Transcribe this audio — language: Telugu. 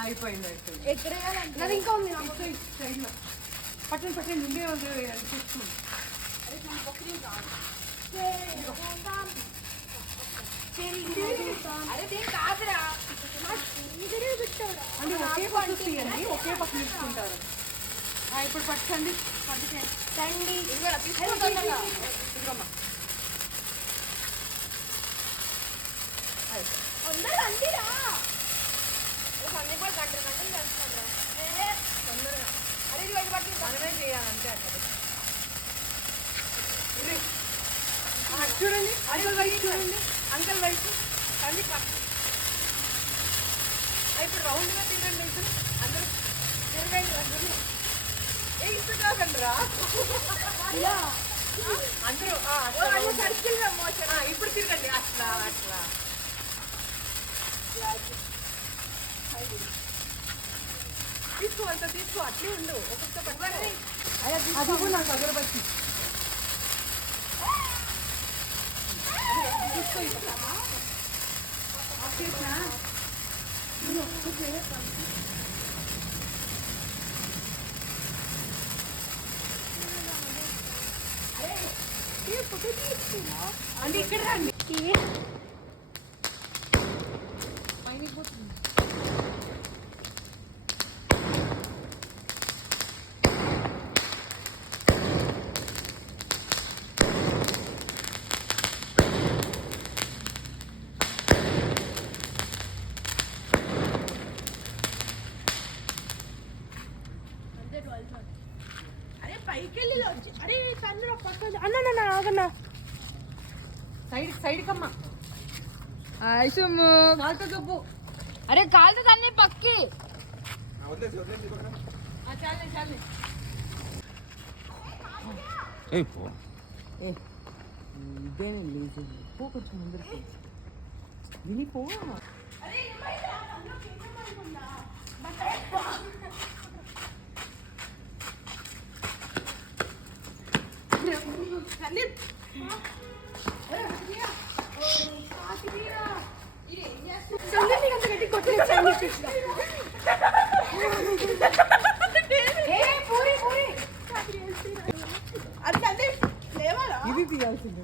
అయిపోయింది ఎక్కడ నాది ఇంకా ఉంది సైడ్లో పట్టండి ఉండే చూస్తుంది అంటే ఒకే పట్టు తీయండి, ఒకే పట్టు తీసుకుంటారు. ఇప్పుడు పట్టండి మనమే చేయాలంటే చూడండి అంకల్ వైపు చూడండి, అంకల్ వైపు తల్లి పట్టు. ఇప్పుడు రౌండ్గా తినండి, ఇప్పుడు అందరూ తిరగండి. ఏ ఇసు కాకండి రా అందరూ సర్కిల్ మోషన్. ఇప్పుడు తిరగండి అట్లా అట్లా. తీసుకో అంత తీసుకో, అట్లే ఉండు. ఒక్కొక్క పట్టుకోండి. అది కూడా నాకు అగరబత్తి అంటే ఇక్కడ రండి. పైన పోతుంది. అరే పైకి వెళ్ళి వచ్చి అరే చంద్ర పక్క అన్న ఆగన్నా సైడ్ కమ్మా. కాలుతో చెప్పు. అరే కాలుతో తన్ని పక్కి చాలే చాలే. ఇదేనే లేదు, పో కొంచెం ముందరికి వినిపో. ఇది తీయాల్సింది.